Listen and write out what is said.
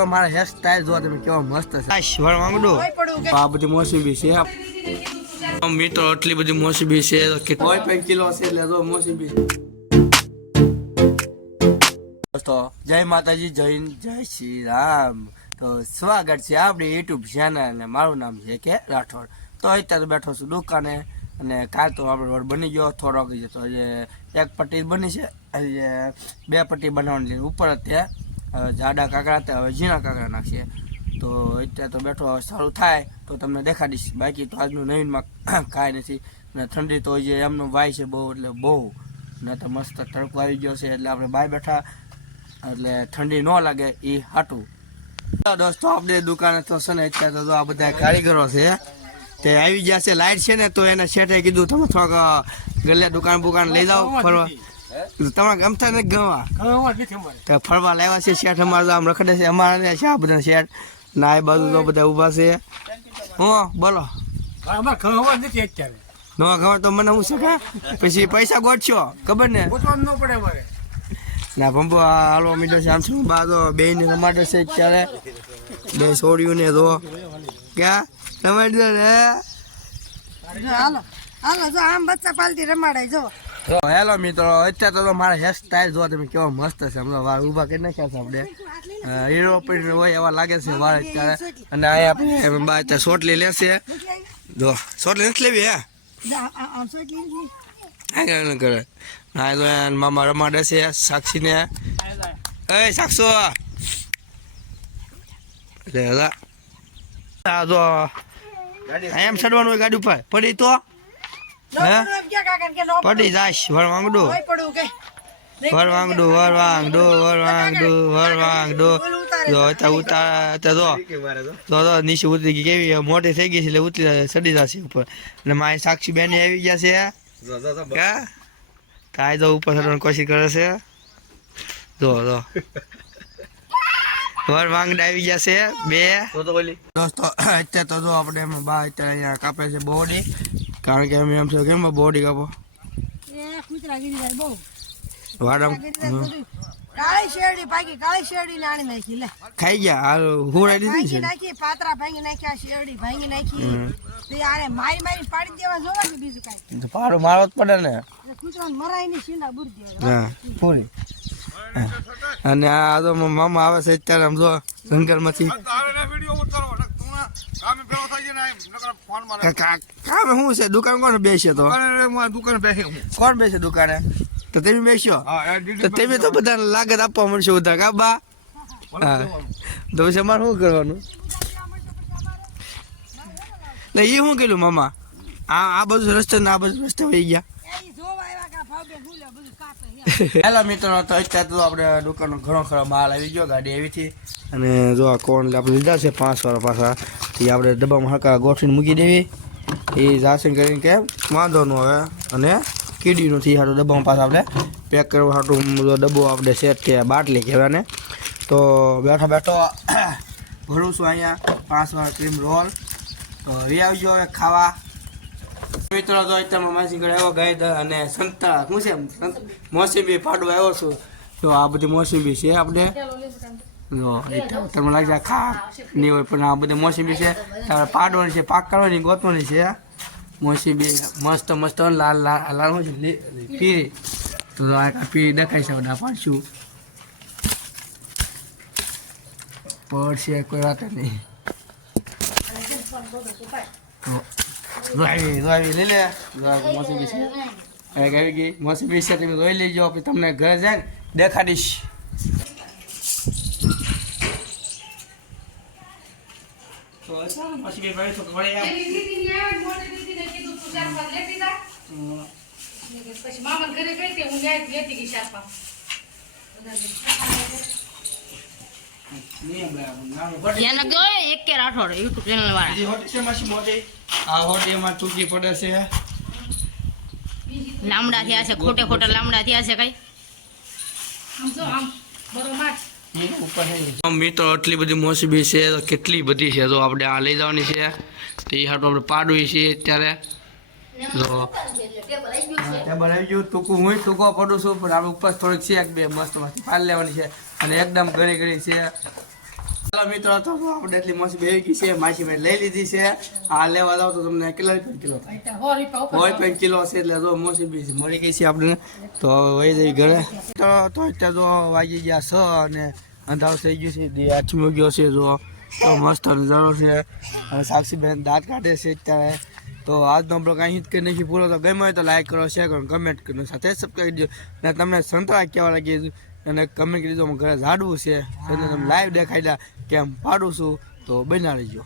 તો મારા hair style જો તમે કેવા મસ્ત છે. આ શિવર માંગડો આ બધી મોસીબી છે. મિત્રો આટલી બધી મોસીબી છે કે કોઈ પણ કિલો છે એટલે જો મોસીબી. દોસ્તો જય માતાજી જય જય શ્રી રામ તો સ્વાગત છે આપણી યુટ્યુબ ચેનલ અને મારું નામ છે કે રાઠોડ. તો અત્યારે બેઠો છું દુકાને અને કાલ તો આપણે રોડ બની ગયો થોડોક જ તો જે એક પટ્ટી બની છે બે પટ્ટી બનાવવાની. ઉપર જ તે અ, જાડા કાંકરા હવે ઝીણા કાંકરા નાખીએ તો અત્યારે તો બેઠો હવે સારું થાય તો તમને દેખાડીશ બાકી તો આજનું નવીનમાં કાંઈ નથી. અને ઠંડી તો જે એમનો વાય છે બહુ, એટલે બહુ. ને તો મસ્ત તડકો આવી ગયો છે, એટલે આપણે બહાર બેઠા. એટલે ઠંડી ન લાગે એ હાટું. દોસ્તો, આપણે દુકાને તો છે ને અત્યારે તો આ બધા કારીગરો છે, તે આવી ગયા છે. લાઈટ છે ને, તો એને શેઠે કીધું, તમે થોડાક ગલ્યા દુકાન બુકાન લઈ જાઓ, ફરવા. તમારે ગમતા નથી ગમવા? તો ફરવા લાવ્યા છે શેઠ અમારે આમ રખડે છે. અમારે છે આ બધા શેઠ. ના એ બાજુ તો બધા ઊભા છે. હું બોલો. નવા ખબર તો મને હું શકે પછી પૈસા ગોઠશો ખબર ને? ના પંપો હાલો મીઠો છે. આમ શું બા તો બે ને ટમાટર છે અત્યારે. બે છોડ્યું ને તો. ક્યાં? ટમાટર હે હાલો હાલો જો આમ બચ્ચા પાલતી રમાડાય જો. હેલો મિત્રો, અત્યારે તો મારા હેર સ્ટાઈલ જો તમે કેવા મસ્ત છે. હમણાં વાળ ઊભા કરી નાખ્યા છે આપણે. હીરો પીને હોય એવા લાગે છે વાળ અત્યારે. અને અહીંયા આપણે બા અત્યારે સોટલી લેશે. જો સોટલી નથી લેવી, હે? હા કરે? ના તો મામા રમાડે છે, સાક્ષીને. એ, સાક્ષો! એટલે લા. આ એમ ચડવાનું હોય ગાડી ઉપર. પડી તો? હે પડી જાશ માંગડું વર માંગડું વર માંગડું જો અત્યારે ઉતાર અત્યારે જો. તો? તો નીચે ઉતરી ગઈ કેવી મોટી થઈ ગઈ છે એટલે ઉતરી ચડી જશે ઉપર. અને મારી સાક્ષી બેન આવી ગયા છે કા? કાયદો ઉપર ચડવાની કોશિશ કરે છે જો જો. વર માંગડા આવી ગયા છે બે. દોસ્તો અત્યારે તો જો આપણે એમાં બા અત્યારે અહીંયા કાપે છે બોડી. કારણ કે અમે એમ છે કેમ બોડી કાપો. વાડમ કાળી શેરડી ભાગી કાળી શેરડી નાણી નાખી લે. ખાઈ ગયા. હાલ દીધી છે. નાખી પાતરા ભાંગી નાખ્યા શેરડી ભાંગી નાખી. તે આને મારી મારી પાડી દેવા જોવા બીજું કાંઈ. પાડો મારવો જ પડે ને. કૂતરાને મરાયની સીના બુર દેવા હા. પૂરી. અને આ તો મામા આવે છે અત્યારે આમ જો જંગલમાંથી. કા- કામ શું છે? દુકાન કોણ બેસે તો? કોણ બેસે દુકાને? તો તમે બેસ્યો? તો તમે તો બધાને લાગત આપવા મળશે બધા કા બા? હા. તો પછી અમારે શું કરવાનું? ને એ શું કેલું મામા? આ આ બધું રસ્તે ને આ બધું રસ્તે વહી ગયા. હેલો મિત્રો, તો અત્યારે તો આપણે દુકાનનો ઘણો ખરો માલ આવી ગયો, ગાડી આવીથી અને જો આ કોણ આપણે લીધા છે પાંચ વાળા પાછા. એ આપણે ડબ્બામાં હકા ગોઠવીને મૂકી દેવી. એ જાસન કરીને કે વાંધો ન આવે. અને કીડીનું થી સારું ડબ્બામાં પાછા આપણે પેક કરવા બધો ડબ્બો આપણે સેટ છે બાટલી કહેવાય તો બેઠો બેઠો ભરું છું અહીંયા પાંચ વાળા ક્રીમ રોલ. તો રી આવજો હવે ખાવા. મિત્રો, તો અત્યારમાં માસી ઘરે આવ્યો ગાય અને સંતા, શું છે મોસંબી, પાડવા આવ્યો છું. તો આ બધી મોસંબી છે આપણે. જો તમને લાગે ખા નહીં હોય, પણ આ બધી મોસંબી છે. તારે પાડવાની છે, પાક કરવાની, ગોતવાની છે મોસમી મસ્ત મસ્ત લાલ લાલ લાલ છે? પીરી તો પીરી દેખાય છે, બધા પાડશું પડશે કોઈ વાત નહીં. તો આવી આવી લઈ લે. જો આ છે. હવે આવી ગઈ મોસંબી છે તમે જોઈ લેજો. પછી તમને ઘરે જાય ને દેખાડીશ. પછી મામા ઘરે ગઈ હતી હું લેતી ગઈ શાકપા નહીં હમણાં નાનું ભરી. એને કહો એક કે રાઠોડ યુટ્યુબ ચેનલ વાળા. બીજી છે માસી મોટી? આ હોટી એમાં ટૂંકી પડે છે. લામડા થયા છે ખોટે ખોટા લામડા થયા છે કઈ. આમ જો આમ. બરોબર. મિત્રો આટલી બધી મોસબી છે તો કેટલી બધી છે તો આપણે આ લઈ જવાની છે. તે હાટું આપણે પાડવી છે અત્યારે. ટેબલ આવી ગયું ટૂંકું હું ટૂંકો પડું છું પણ આપણે ઉપર થોડીક છે એક બે મસ્ત મસ્ત પાડી લેવાની છે. અને એકદમ ઘણી ઘણી છે. ચાલો મિત્રો તો આપણે એટલી મોસી બેહી ગઈ છે માસી મેં લઈ લીધી છે. આ લેવા જાવ તો તમને કેટલા રૂપિયા કિલો હોય પણ કિલો છે એટલે જો મોસી બી છે મળી ગઈ છે આપણે તો હવે વહી જઈ ઘરે. તો તો અત્યારે જો વાગી ગયા છ અને અંધારો થઈ ગયું છે દી આઠમી વાગ્યો છે જો. તો મસ્ત નજારો છે. અને સાક્ષીબેન દાંત કાઢે છે અત્યારે. તો આજનો બ્લોગ અહીં જ કરી નાખી પૂરો તો ગમ્યો હોય તો લાઈક કરો શેર કરો કમેન્ટ કરો. સાથે સબસ્ક્રાઈબ કરજો. અને તમને સંતરા કહેવા લાગી અને કમેન્ટ કરી દો ઘરે ઝાડવું છે. તો તમે લાઈવ દેખાડ્યા કેમ પાડું છું, તો બનાવી રહીજો.